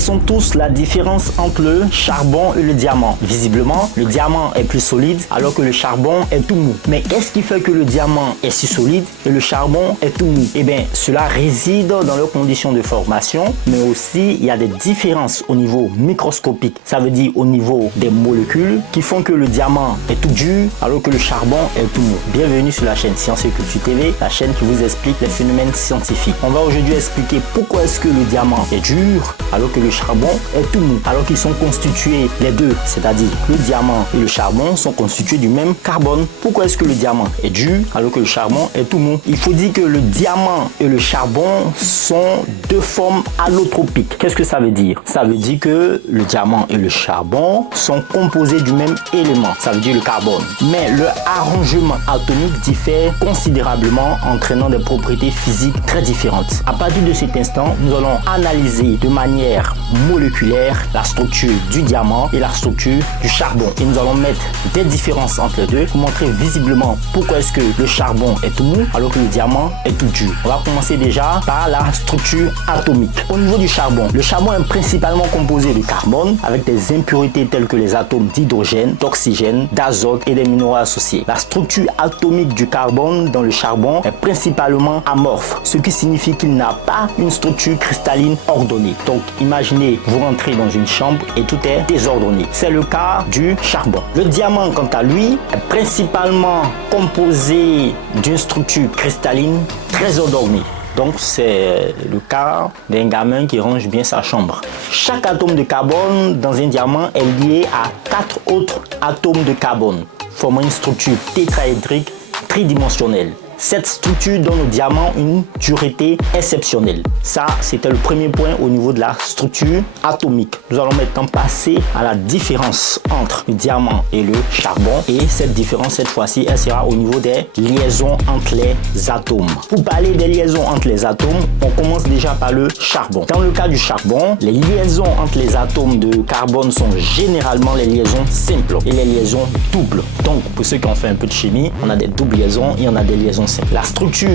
connaissons tous la différence entre le charbon et le diamant. Visiblement, le diamant est plus solide alors que le charbon est tout mou. Mais qu'est-ce qui fait que le diamant est si solide et le charbon est tout mou? Eh bien, cela réside dans leurs conditions de formation, mais aussi il y a des différences au niveau microscopique. Ça veut dire au niveau des molécules qui font que le diamant est tout dur alors que le charbon est tout mou. Bienvenue sur la chaîne Science et Culture TV, la chaîne qui vous explique les phénomènes scientifiques. On va aujourd'hui expliquer pourquoi est-ce que le diamant est dur alors que le charbon est tout mou, alors qu'ils sont constitués les deux, c'est-à-dire le diamant et le charbon sont constitués du même carbone. Pourquoi est-ce que le diamant est dur alors que le charbon est tout mou? Il faut dire que le diamant et le charbon sont deux formes allotropiques. Qu'est-ce que ça veut dire? Ça veut dire que le diamant et le charbon sont composés du même élément, ça veut dire le carbone. Mais leur arrangement atomique diffère considérablement, entraînant des propriétés physiques très différentes. À partir de cet instant, nous allons analyser de manière moléculaire la structure du diamant et la structure du charbon. Et nous allons mettre des différences entre les deux pour montrer visiblement pourquoi est-ce que le charbon est tout mou alors que le diamant est tout dur. On va commencer déjà par la structure atomique. Au niveau du charbon, le charbon est principalement composé de carbone avec des impuretés telles que les atomes d'hydrogène, d'oxygène, d'azote et des minéraux associés. La structure atomique du carbone dans le charbon est principalement amorphe, ce qui signifie qu'il n'a pas une structure cristalline ordonnée. Donc imaginez, vous rentrez dans une chambre et tout est désordonné. C'est le cas du charbon. Le diamant, quant à lui, est principalement composé d'une structure cristalline très ordonnée. Donc c'est le cas d'un gamin qui range bien sa chambre. Chaque atome de carbone dans un diamant est lié à 4 autres atomes de carbone, formant une structure tétraédrique tridimensionnelle. Cette structure donne au diamant une dureté exceptionnelle. Ça, c'était le premier point au niveau de la structure atomique. Nous allons maintenant passer à la différence entre le diamant et le charbon. Et cette différence, cette fois-ci, elle sera au niveau des liaisons entre les atomes. Pour parler des liaisons entre les atomes, on commence déjà par le charbon. Dans le cas du charbon, les liaisons entre les atomes de carbone sont généralement les liaisons simples et les liaisons doubles. Donc, pour ceux qui ont fait un peu de chimie, on a des doubles liaisons et on a des liaisons. La structure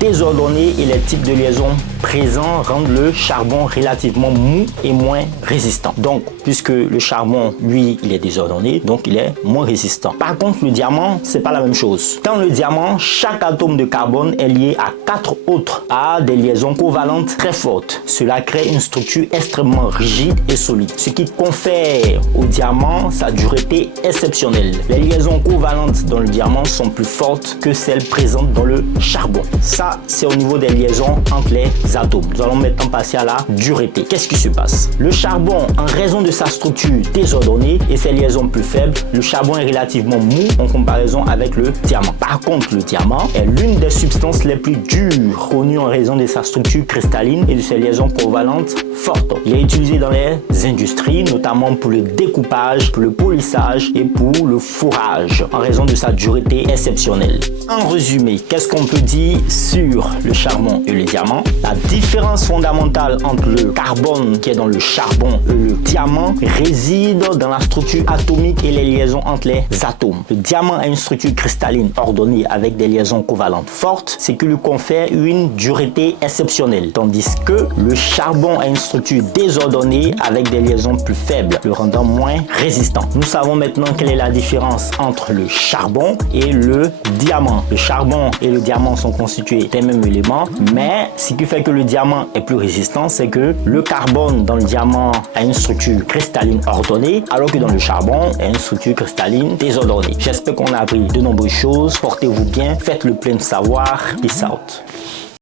désordonnée et les types de liaisons présents rendent le charbon relativement mou et moins résistant. Donc, puisque le charbon, lui, il est désordonné, donc il est moins résistant. Par contre, le diamant, c'est pas la même chose. Dans le diamant, chaque atome de carbone est lié à 4 autres à des liaisons covalentes très fortes. Cela crée une structure extrêmement rigide et solide, ce qui confère au diamant sa dureté exceptionnelle. Les liaisons covalentes dans le diamant sont plus fortes que celles présentes dans le charbon. Ça, c'est au niveau des liaisons entre les atomes. Nous allons maintenant passer à la dureté. Qu'est-ce qui se passe? Le charbon, en raison de sa structure désordonnée et ses liaisons plus faibles, le charbon est relativement mou en comparaison avec le diamant. Par contre, le diamant est l'une des substances les plus dures connues en raison de sa structure cristalline et de ses liaisons covalentes fortes. Il est utilisé dans les industries, notamment pour le découpage, pour le polissage et pour le fourrage, en raison de sa dureté exceptionnelle. En résumé, qu'est-ce qu'on peut dire sur le charbon et le diamant? La différence fondamentale entre le carbone qui est dans le charbon et le diamant réside dans la structure atomique et les liaisons entre les atomes. Le diamant a une structure cristalline ordonnée avec des liaisons covalentes fortes, ce qui lui confère une dureté exceptionnelle, tandis que le charbon a une structure désordonnée avec des liaisons plus faibles, le rendant moins résistant. Nous savons maintenant quelle est la différence entre le charbon et le diamant. Le charbon et le diamant sont constitués des mêmes éléments, mais ce qui fait que le diamant est plus résistant, c'est que le carbone dans le diamant a une structure cristalline ordonnée, alors que dans le charbon, il y a une structure cristalline désordonnée. J'espère qu'on a appris de nombreuses choses. Portez-vous bien, faites le plein de savoir. Peace out.